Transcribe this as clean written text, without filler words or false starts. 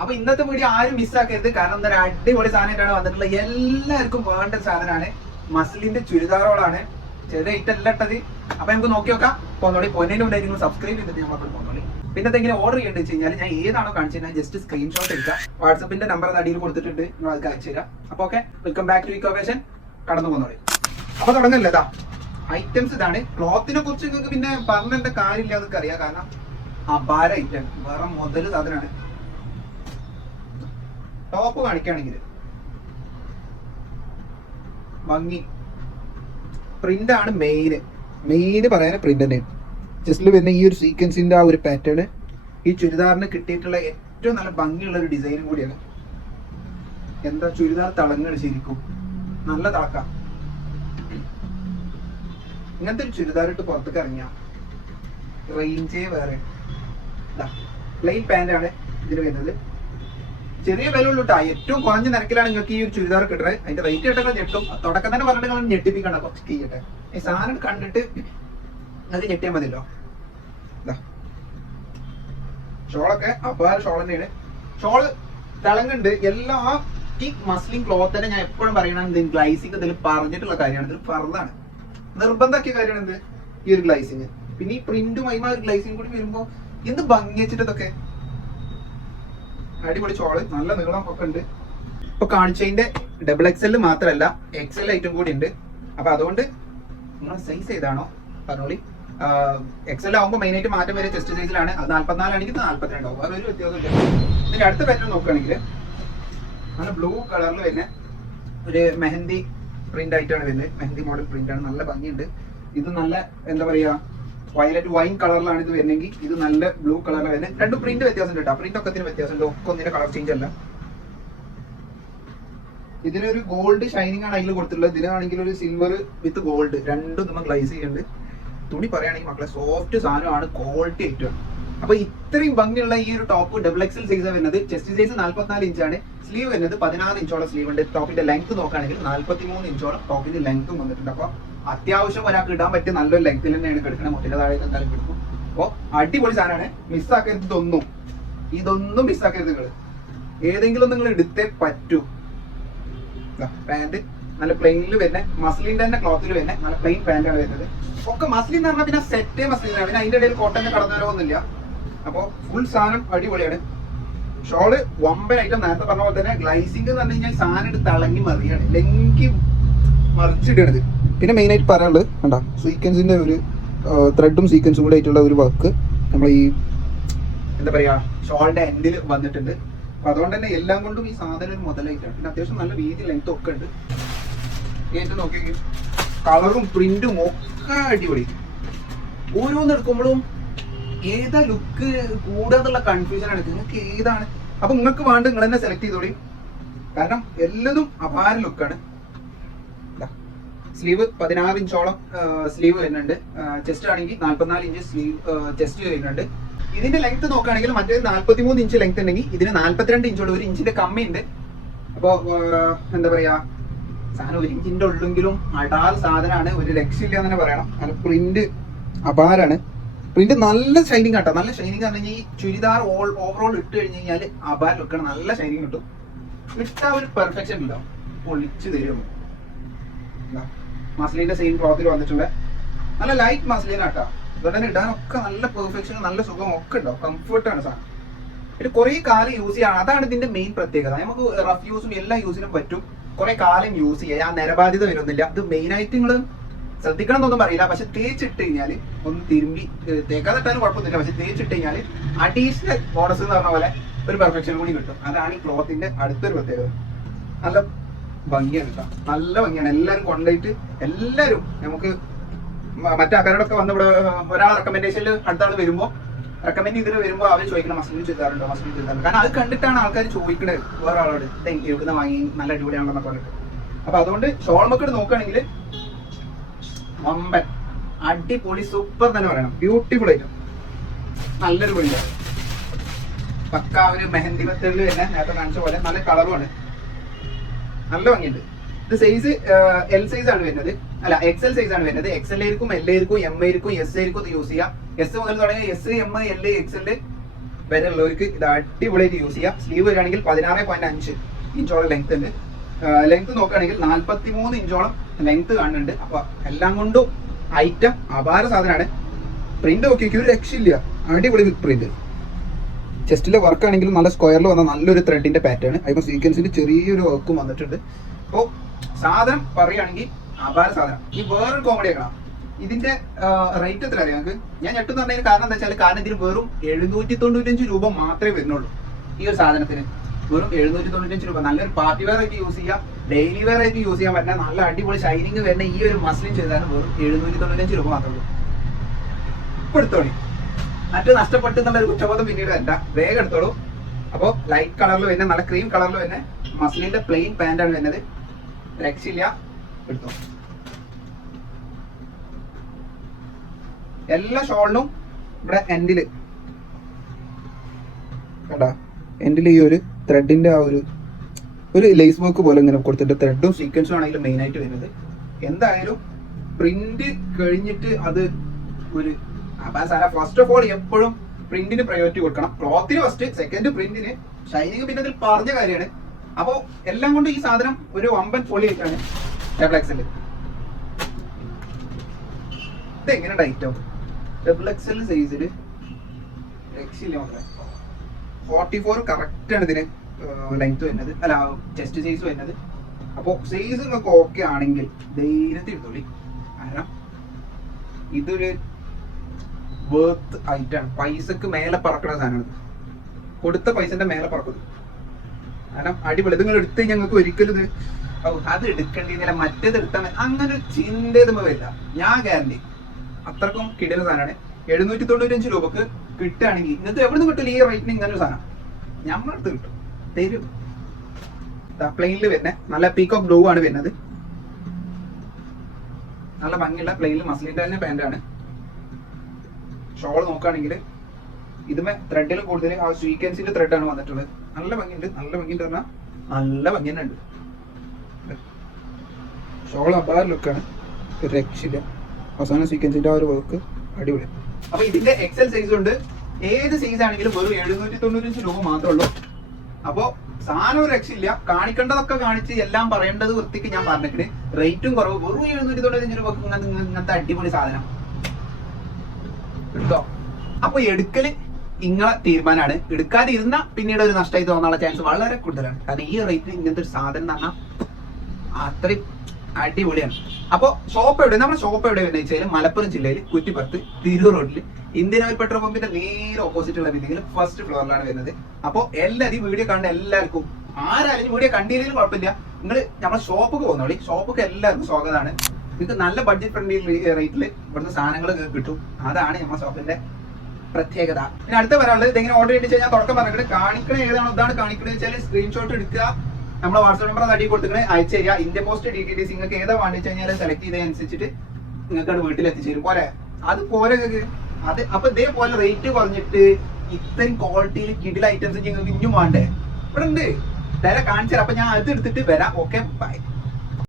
അപ്പൊ ഇന്നത്തെ വീഡിയോ ആരും മിസ്സാക്കരുത്. കാരണം എന്താ അടിപൊളി സാധനമായിട്ടാണ് വന്നിട്ടുള്ളത്. എല്ലാവർക്കും വേണ്ട സാധനമാണ്. മസ്ലിന്റെ ചുരിദാറുകളാണ്. ചെറിയ ഐറ്റല്ല ഇട്ടത്. അപ്പൊ നമുക്ക് നോക്കി നോക്കാം. പോന്നോളി. പൊന്നേന്റെ മുന്നേ നിങ്ങൾ സബ്സ്ക്രൈബ് ചെയ്തിട്ട് നമ്മളോട് പോന്നോളി. പിന്നെ എന്തെങ്കിലും ഓർഡർ ചെയ്യേണ്ടത് വെച്ച് കഴിഞ്ഞാൽ ഞാൻ ഏതാണോ കാണിച്ചത് ജസ്റ്റ് സ്ക്രീൻഷോട്ട് എടുക്കാം. വാട്സപ്പിന്റെ നമ്പർ അടിയിൽ കൊടുത്തിട്ടുണ്ട്. നിങ്ങൾ അത് അയച്ചു തരാം. അപ്പൊ ഓക്കെ, വെൽക്കം ബാക്ക് ടു ഇക്കോവേഷൻ. കടന്നു പോന്നോളി. അപ്പൊ തുടങ്ങല്ലേ. ഐറ്റംസ് ഇതാണ്. ക്ലോത്തിനെ കുറിച്ച് നിങ്ങൾക്ക് പിന്നെ പറഞ്ഞിട്ട് കാര്യമില്ല എന്നൊക്കെ അറിയാം. കാരണം അപാര ഐറ്റം വേറെ മുതല് സാധനമാണ്. ടോപ്പ് കാണിക്കുകയാണെങ്കിൽ ഭംഗി പ്രിന്റ് ആണ് മെയിന് പറയാൻ പ്രിന്റ് തന്നെയാണ്. ജസ്റ്റിൽ വരുന്ന ഈ ഒരു സീക്വൻസിന്റെ ആ ഒരു പാറ്റേൺ ഈ ചുരിദാറിന് കിട്ടിയിട്ടുള്ള ഏറ്റവും നല്ല ഭംഗിയുള്ള ഒരു ഡിസൈനും കൂടിയാണ്. എന്താ ചുരിദാർ തിളങ്ങാണ് ശരിക്കും, നല്ല തിളക്കാം. ഇങ്ങനത്തെ ഒരു ചുരിദാർ ഇട്ട് പുറത്തേക്ക് ഇറങ്ങിയ റേഞ്ചേ വേറെ. പ്ലെയിൻ പാന്റ് ആണ് ഇതിന് വരുന്നത്. ചെറിയ വില ഉള്ളൂ കേട്ടോ. ഏറ്റവും കുറഞ്ഞ നിരക്കിലാണ് നിങ്ങൾക്ക് ഈ ഒരു ചുരിദാർ കിട്ടുന്നത്. അതിന്റെ റേറ്റ് കേട്ടൊക്കെ ഞെട്ടും. തുടക്കം തന്നെ പറഞ്ഞിട്ട് നിങ്ങൾ ഞെട്ടിപ്പിക്കണം. കുറച്ച് ചെയ്യട്ടെ. ഈ സാധനം കണ്ടിട്ട് അത് ഞെട്ടിയാൽ മതിയല്ലോ. ഷോളൊക്കെ അപാര ഷോൾ തന്നെയാണ്. ഷോള് തിളങ്ങുണ്ട്. എല്ലാ ഈ മസ്ലിൻ ക്ലോത്ത് തന്നെ ഞാൻ എപ്പോഴും പറയണത് ഗ്ലൈസിങ് ഇതിൽ പറഞ്ഞിട്ടുള്ള കാര്യമാണ്. ഇതിൽ പറഞ്ഞതാണ് നിർബന്ധമാക്കിയ കാര്യമാണ് എന്ത് ഈ ഒരു ഗ്ലൈസിങ്. പിന്നെ ഈ പ്രിന്റും അതിമാ ഒരു ഗ്ലൈസിങ് കൂടി വരുമ്പോ എന്ത് ഭംഗി വെച്ചിട്ട് ഇതൊക്കെ. അടിപൊളി ഷോള്, നല്ല നീളം ഒക്കെ ഉണ്ട്. ഇപ്പൊ കാണിച്ചതിന്റെ ഡബിൾ എക്സൽ മാത്രമല്ല എക്സൽ ഐറ്റം കൂടി ഉണ്ട്. അപ്പൊ അതുകൊണ്ട് നിങ്ങളെ സൈസ് ഏതാണോ പറഞ്ഞോളി. എക്സൽ ആകുമ്പോൾ മെയിൻ ആയിട്ട് മാറ്റം വരെ ചെസ്റ്റ് സൈസിലാണ്. അത് 44 ആണെങ്കിൽ 42 ആവും. വേറെ ഒരു വ്യത്യാസമില്ല. ഇതിന്റെ അടുത്ത പാറ്റേൺ നോക്കുകയാണെങ്കിൽ നല്ല ബ്ലൂ കളറിൽ വരുന്ന ഒരു മെഹന്തി പ്രിന്റ് ആയിട്ടാണ് വരുന്നത്. മെഹന്തി മോഡൽ പ്രിന്റ് ആണ്. നല്ല ഭംഗിയുണ്ട്. ഇത് നല്ല എന്താ പറയാ വയലറ്റ് വൈൻ കളറിലാണ് ഇത് വരുന്നെങ്കിൽ ഇത് നല്ല ബ്ലൂ കളറിൽ വരുന്നത്. രണ്ടും പ്രിന്റ് വ്യത്യാസം ഉണ്ട് കേട്ടോ. പ്രിന്റ് ഒക്കെ വ്യത്യാസമുണ്ട്. ഒക്കെ ഒന്നിന്റെ കളർ ചേഞ്ച് അല്ല. ഇതിനൊരു ഗോൾഡ് ഷൈനിങ് ആണ് അതിൽ കൊടുത്തിട്ടുള്ളത്. ഇതിനാണെങ്കിൽ ഒരു സിൽവർ വിത്ത് ഗോൾഡ് രണ്ടും നമ്മൾ ഗ്ലൈസ് ചെയ്യുന്നുണ്ട്. തുണി പറയുകയാണെങ്കിൽ മക്കളെ സോഫ്റ്റ് സാധനമാണ്, ക്വാളിറ്റി ഏറ്റവും. അപ്പൊ ഇത്രയും ഭംഗിയുള്ള ഈ ഒരു ടോപ്പ് ഡബിൾ എക്സൽ സൈസ് വരുന്നത്. ചെസ്റ്റ് സൈസ് 44 ഇഞ്ചാണ്. സ്ലീവ് വരുന്നത് 16 ഇഞ്ചോളം സ്ലീവ് ഉണ്ട്. ടോപ്പിന്റെ ലെങ്ത് നോക്കുകയാണെങ്കിൽ 43 ഇഞ്ചോളം ടോപ്പിന്റെ ലെങ്ത്തും വന്നിട്ടുണ്ട്. അപ്പൊ അത്യാവശ്യം ഒരാൾക്ക് ഇടാൻ പറ്റിയ നല്ലൊരു ലെങ്ത്തിൽ തന്നെയാണ് കിടക്കുന്നത്. മുട്ടിന്റെ താഴെ എന്തായാലും കിടക്കും. അപ്പോൾ അടിപൊളി സാധനമാണ്. മിസ്സാക്കരുത്. ഇതൊന്നും മിസ്സാക്കരുത്. നിങ്ങൾ ഏതെങ്കിലും നിങ്ങൾ എടുത്തേ പറ്റൂ. പാന്റ് നല്ല പ്ലെയിനിൽ വരുന്ന മസ്ലിന്റെ തന്നെ ക്ലോത്തിൽ വരുന്ന നല്ല പ്ലെയിൻ പാന്റ് ആണ് വരുന്നത്. ഒക്കെ മസ്ലിൻ എന്ന് പറഞ്ഞാൽ പിന്നെ സെറ്റേ മസ്ലിനാണ്. പിന്നെ അതിന്റെ ഇടയിൽ കോട്ടന്റെ കടന്നുവരവൊന്നുമില്ല. അപ്പോൾ ഫുൾ സാധനം അടിപൊളിയാണ്. ഷോള് വമ്പൻ ഐറ്റം. നേരത്തെ പറഞ്ഞ പോലെ തന്നെ ഗ്ലൈസിംഗ് എന്ന് പറഞ്ഞു കഴിഞ്ഞാൽ സാധനം എടുത്ത് തിളങ്ങി മറിയാണ്, ലെങ്കി മറിച്ചിടണത്. പിന്നെ മെയിൻ ആയിട്ട് പറയാനുള്ളത് കണ്ടാ സീക്വൻസിന്റെ ഒരു ത്രെഡും സീക്വൻസും കൂടെ ആയിട്ടുള്ള ഒരു വർക്ക് നമ്മൾ ഈ എന്താ പറയാ ഷോളിന്റെ എൻഡിൽ വന്നിട്ടുണ്ട്. അപ്പൊ അതുകൊണ്ട് തന്നെ എല്ലാം കൊണ്ടും ഈ സാധനം ഒരു മുതലായിട്ടാണ്. പിന്നെ അത്യാവശ്യം നല്ല വീതി ലെങ്ത് ഒക്കെ ഉണ്ട്. ഏറ്റവും നോക്കി കളറും പ്രിന്റും ഒക്കെ അടിപൊളി. ഓരോന്ന് എടുക്കുമ്പോഴും ഏതാ ലുക്ക് കൂടാന്നുള്ള കൺഫ്യൂഷൻ ആണ്. നിങ്ങൾക്ക് ഏതാണ് അപ്പൊ നിങ്ങൾക്ക് വേണ്ട നിങ്ങൾ തന്നെ സെലക്ട് ചെയ്തോളി. കാരണം എല്ലാതും അപാര ലുക്കാണ്. സ്ലീവ് 16 ഇഞ്ചോളം സ്ലീവ് വരുന്നുണ്ട്. ചെസ്റ്റ് ആണെങ്കിൽ 44 ഇഞ്ച് സ്ലീവ് ചെസ്റ്റ് വരുന്നുണ്ട്. ഇതിന്റെ ലെങ്ത് നോക്കുകയാണെങ്കിൽ മറ്റേ 43 ഇഞ്ച് ലെങ്ത് ഉണ്ടെങ്കിൽ ഇതിന് 42 ഇഞ്ചോളം 1 ഇഞ്ചിന്റെ കമ്മിയുണ്ട്. അപ്പോ എന്താ പറയാ സാധനം 1 ഇഞ്ചിന്റെ ഉള്ളെങ്കിലും അടാർ സാധനമാണ്. ഒരു രക്ഷയില്ല എന്ന് തന്നെ പറയണം. കാരണം പ്രിന്റ് അപാരാണ്. പ്രിന്റ് നല്ല ഷൈനിങ് ആട്ടോ. നല്ല ഷൈനിങ് എന്ന് പറഞ്ഞാൽ ഈ ചുരിദാർ ഓവറോൾ ഇട്ട് കഴിഞ്ഞ് കഴിഞ്ഞാൽ അപാര ലുക്കാണ്. നല്ല ഷൈനിങ് കിട്ടും. ഇട്ടാ ഒരു പെർഫെക്ഷൻ ഉണ്ടാവും. പൊളിച്ച് തരും. മസ്ലിന്റെ സെയിം ക്ലോത്തിൽ വന്നിട്ടുണ്ട്. നല്ല ലൈറ്റ് മസ്ലിൻ ആട്ടോ. അതുകൊണ്ട് തന്നെ ഇടാനൊക്കെ നല്ല പെർഫെക്ഷൻ, നല്ല സുഖം ഒക്കെ ഉണ്ടാവും. കംഫർട്ടാണ് സാധനം. ഇത് കുറെ കാലം യൂസ് ചെയ്യാം. അതാണ് ഇതിന്റെ മെയിൻ പ്രത്യേകത. നമുക്ക് റഫ് യൂസും എല്ലാ യൂസിനും പറ്റും. കുറെ കാലം യൂസ് ചെയ്യാം. ആ നിരബാധ്യത വരുന്നില്ല. ഇത് മെയിൻ ആയിട്ട് നിങ്ങൾ ശ്രദ്ധിക്കണം എന്നൊന്നും പറയില്ല. പക്ഷെ തേച്ചിട്ട് കഴിഞ്ഞാൽ ഒന്ന് തിരുമ്പി തേക്കാതിട്ടാലും കുഴപ്പമൊന്നുമില്ല. പക്ഷെ തേച്ചിട്ട് കഴിഞ്ഞാൽ അഡീഷണൽ ബോണസ് എന്ന് പറഞ്ഞ പോലെ ഒരു പെർഫെക്ഷൻ കൂടി കിട്ടും. അതാണ് ഈ ക്ലോത്തിന്റെ അടുത്തൊരു പ്രത്യേകത. നല്ല ഭംഗിയാണ് കേട്ടോ. നല്ല ഭംഗിയാണ്. എല്ലാവരും കൊണ്ടുപോയിട്ട് എല്ലാവരും നമുക്ക് മറ്റാൾക്കാരോടൊക്കെ വന്ന് ഇവിടെ ഒരാൾ റെക്കമെൻഡേഷനിൽ അടുത്ത ആൾ വരുമ്പോൾ റെക്കമെൻഡ് ചെയ്തിട്ട് വരുമ്പോൾ അവർ ചോദിക്കണം മസ്ലിൻ ചെയ്താറുണ്ടോ, മസ്ലിൻ ചെയ്താറുണ്ടോ. കാരണം അത് കണ്ടിട്ടാണ് ആൾക്കാർ ചോദിക്കുന്നത് വേറെ ആളോട് എവിടുന്ന് വാങ്ങി നല്ല അടിപൊളിയാണെന്നൊക്കെ പറഞ്ഞിട്ട്. അപ്പൊ അതുകൊണ്ട് ഷോൾ മക്കോട് നോക്കുകയാണെങ്കിൽ വമ്പൻ അടിപൊളി സൂപ്പർ തന്നെ പറയണം. Beautiful item. നല്ലൊരു പൊളിയാണ്. പക്ക ഒരു മെഹന്തി മെത്തേഡിൽ തന്നെ നേരത്തെ കാണിച്ച പോലെ നല്ല കളറുമാണ്. നല്ല ഭംഗിയുണ്ട്. ഇത് സൈസ് എൽ സൈസ് ആണ് വരുന്നത്. അല്ല എക്സൽ സൈസ് ആണ് വരുന്നത്. എക്സൽ ആയിരിക്കും, എൽ ആയിരിക്കും, എം ആയിരിക്കും, എസ് ആയിരിക്കും ഇത് യൂസ് ചെയ്യാം. എസ് മുതൽ തുടങ്ങിയ എസ്, എം, എൽ, എക്സൽ വരെ ഉള്ളവർക്ക് ഇത് അടിപൊളിയായിട്ട് യൂസ് ചെയ്യാം. സ്ലീവ് വരികയാണെങ്കിൽ 16.5 ഇഞ്ചോളം ലെങ്ത് ഉണ്ട്. ലെങ്ത് നോക്കുകയാണെങ്കിൽ 43 ഇഞ്ചോളം ലെങ്ത് കാണുന്നുണ്ട്. അപ്പൊ എല്ലാം കൊണ്ടും ഐറ്റം അപാര സാധനമാണ്. പ്രിന്റ് നോക്കി ഒരു രക്ഷയില്ല, അടിപൊളി പ്രിന്റ്. ചെസ്റ്റിലെ വർക്ക് ആണെങ്കിലും നല്ല സ്ക്വയറിൽ വന്ന നല്ലൊരു ത്രെഡിന്റെ പാറ്റേൺ, അതിപ്പോൾ സീക്വൻസിന്റെ ചെറിയൊരു വർക്കും വന്നിട്ടുണ്ട്. അപ്പോൾ സാധനം പറയുകയാണെങ്കിൽ അപാര സാധനം. ഈ വേറൊരു കോമഡി ആക്കണം, ഇതിന്റെ റേറ്റ് എത്ര അറിയാം ഞങ്ങൾക്ക്? ഞാൻ ഞെട്ടെന്ന് പറഞ്ഞതിന് കാരണം എന്താ വെച്ചാൽ, കാരണം ഇതിന് വെറും 795 രൂപ മാത്രമേ വരുന്നുള്ളൂ ഈ ഒരു സാധനത്തിന്. വെറും 795 രൂപ. നല്ലൊരു പാർട്ടി വെയർ ആയിട്ട് യൂസ് ചെയ്യാം, ഡെയിലി വെയർ ആയിട്ട് യൂസ് ചെയ്യാൻ പറ്റുന്ന നല്ല അടിപൊളി ഷൈനിങ് വരുന്ന ഈ ഒരു മസ്ലിൻ ചെയ്താൽ വെറും 795 രൂപ മാത്രമേ ഉള്ളൂ. ഇപ്പൊ എടുത്തോളി, മറ്റു നഷ്ടപ്പെട്ടു എന്നുള്ള ഒരു കുറ്റബോധം പിന്നീട് വരണ്ട, വേഗം എടുത്തോളൂ. അപ്പോൾ ലൈറ്റ് കളറിൽ വരുന്ന നല്ല ക്രീം കളറിൽ വരുന്ന മസ്ലിന്റെ പ്ലെയിൻ പാന്റ് ആണ് വരുന്നത്. രക്ഷയില്ല, എടുത്തോ. എല്ലാ ഷോളിനും ഇവിടെ എൻഡില് കണ്ടാ, എൻഡിൽ ഈ ഒരു ത്രെഡിന്റെ ആ ഒരു ലേസ് വർക്ക് പോലെ ഇങ്ങനെ കൊടുത്തിട്ട് ത്രെഡും സീക്വൻസും ആണെങ്കിലും മെയിൻ ആയിട്ട് വരുന്നത്. എന്തായാലും പ്രിന്റ് കഴിഞ്ഞിട്ട് അത് ഒരു ഫസ്റ്റ് ഓഫ് ഓൾ എപ്പോഴും പ്രിന്റിന് പ്രയോറിറ്റി കൊടുക്കണം. ക്ലോത്തിന് ഫസ്റ്റ്, സെക്കൻഡ് പ്രിന്റിന്, ഷൈനിങ് പിന്നെ അതിൽ പറഞ്ഞ കാര്യമാണ്. അപ്പോ എല്ലാം കൊണ്ട് ഈ സാധനം ഒരു വമ്പൻ പൊളി ആയിട്ടാണ് ഡബിൾ എക്സൽ. ഇത് എങ്ങനെയുണ്ട് ഐറ്റം? ഡബിൾ എക്സൽ സൈസില് രക്ഷയില്ല മക്കളെ. 44 കറക്റ്റ് ആണ് ഇതിന് ലെങ്ത് വരുന്നത്, അല്ല ചെസ്റ്റ് സൈസ് വരുന്നത്. അപ്പോൾ സൈസ് നിങ്ങൾക്ക് ഓക്കെ ആണെങ്കിൽ ധൈര്യത്തിൽ എടുത്തോളി. കാരണം ഇതൊരു വേർത്ത് ഐറ്റാണ്. പൈസക്ക് മേലെ പറക്കുന്ന സാധനമാണ്, കൊടുത്ത പൈസന്റെ മേലെ പറക്കുന്നത്. കാരണം അടിപൊളി. നിങ്ങൾ എടുത്ത് ഞങ്ങൾക്ക് ഒരിക്കലും ഇത് അത് എടുക്കേണ്ടിയില്ല, മറ്റേത് എടുത്താൽ അങ്ങനെ ഒരു ചിന്തയൊന്നും വരില്ല. ഞാൻ ഗ്യാരണ്ടി അത്രക്കും കിടില സാധനമാണ്. 795 രൂപക്ക് കിട്ടുകയാണെങ്കിൽ ഇന്നത്തെ എവിടെ നിന്ന് കിട്ടില്ല ഈ റേറ്റിന് ഇങ്ങനെ ഒരു സാധനം ഞമ്മടുത്ത് കിട്ടും, തരും. പ്ലെയിനിൽ വരുന്ന നല്ല പീകോക്ക് ബ്ലൂ ആണ് വരുന്നത്. നല്ല ഭംഗിയുള്ള പ്ലെയിനിൽ മസ്ലിന്റെ തന്നെ പാന്റാണ്. ഷോൾ നോക്കുകയാണെങ്കിൽ ഇതുമേ ത്രെഡിൽ കൂടുതൽ ആ സ്വീക്വൻസിന്റെ ത്രെഡാണ് വന്നിട്ടുള്ളത്. നല്ല ഭംഗിയുണ്ട്, നല്ല ഭംഗിയുണ്ട് പറഞ്ഞാൽ നല്ല ഭംഗി തന്നെ ഉണ്ട്. ഷോൾ അപാര ലുക്കാണ്, രക്ഷയില്ല. അവസാന സ്വീക്വൻസിന്റെ ആ ഒരു വർക്ക് അടിപൊളി. അപ്പൊ ഇതിന്റെ എക്സൽ സൈസ് ഉണ്ട്. ഏത് സൈസ് ആണെങ്കിലും വെറും 795 രൂപ മാത്രമേ ഉള്ളൂ. അപ്പോ സാധനം ഒരു രക്ഷയില്ല. കാണിക്കേണ്ടതൊക്കെ കാണിച്ച് എല്ലാം പറയേണ്ടത് വൃത്തിക്ക് ഞാൻ പറഞ്ഞിട്ട് റേറ്റും കുറവ്. വെറും 795 രൂപ ഇങ്ങനത്തെ അടിപൊളി സാധനം എടുത്തോ. അപ്പൊ എടുക്കല് നിങ്ങളെ തീരുമാനമാണ്. എടുക്കാതെ ഇരുന്ന പിന്നീട് ഒരു നഷ്ടമായി തോന്നാനുള്ള ചാൻസ് വളരെ കൂടുതലാണ്. കാരണം ഈ റേറ്റിന് ഇങ്ങനത്തെ ഒരു സാധനം എന്ന് പറഞ്ഞാൽ അത്രയും അടിപൊളിയാണ്. അപ്പോൾ ഷോപ്പ് എവിടെ? നമ്മുടെ ഷോപ്പ് എവിടെ എന്ന് വെച്ചാൽ മലപ്പുറം ജില്ലയിൽ കുറ്റിപ്പുറത്ത് തിരൂർ റോഡിൽ ഇന്ത്യൻ ഓയിൽ പെട്രോൾ പമ്പിന്റെ നേരെ ഓപ്പോസിറ്റ് ഉള്ള രീതിയിൽ ഫസ്റ്റ് ഫ്ലോറിലാണ് വരുന്നത്. അപ്പോൾ എല്ലാവരും വീഡിയോ കണ്ട എല്ലാവർക്കും, ആരാലും വീഡിയോ കണ്ടില്ലെങ്കിലും കുഴപ്പമില്ല, നിങ്ങൾ നമ്മുടെ ഷോപ്പൊക്കെ പോകുന്നോളി. ഷോപ്പൊക്കെ എല്ലാവർക്കും സ്വാഗതമാണ്. നിങ്ങൾക്ക് നല്ല ബഡ്ജറ്റ് ഫ്രണ്ട്ലി റേറ്റിൽ ഇവിടുന്ന് സാധനങ്ങൾ കിട്ടും. അതാണ് നമ്മുടെ ഷോപ്പിന്റെ പ്രത്യേകത. പിന്നെ അടുത്ത പറയാനുള്ളത്, ഇതെങ്ങനെ ഓർഡർ ചെയ്ത് ഞാൻ തുടക്കം പറഞ്ഞിട്ട് കാണിക്കണ ഏതാണോ ഇതാണ് കാണിക്കണമെന്ന് വെച്ചാൽ സ്ക്രീൻഷോട്ട് എടുക്കുക, നമ്മളെ വാട്സ്ആപ്പ് നമ്പർ അടി കൊടുത്തിട്ട് അയച്ചു തരിക. ഇന്ത്യ പോസ്റ്റ് DTDC നിങ്ങൾക്ക് ഏതാ വേണ്ടിച്ചു കഴിഞ്ഞാൽ സെലക്ട് ചെയ്തതനുസരിച്ചിട്ട് നിങ്ങൾക്ക് അത് വീട്ടിൽ എത്തിച്ചേരും. പോരെ അതുപോലെ അത്. അപ്പൊ ഇതേപോലെ റേറ്റ് കുറഞ്ഞിട്ട് ഇത്രയും ക്വാളിറ്റിയിൽ കിടിൽ ഐറ്റംസ് നിങ്ങൾക്ക് ഇനിയും വേണ്ടേ? ഇവിടെ ഉണ്ട്, നേരെ കാണിച്ചു തരാം. അപ്പൊ ഞാൻ അത് എടുത്തിട്ട് വരാം. Okay, by.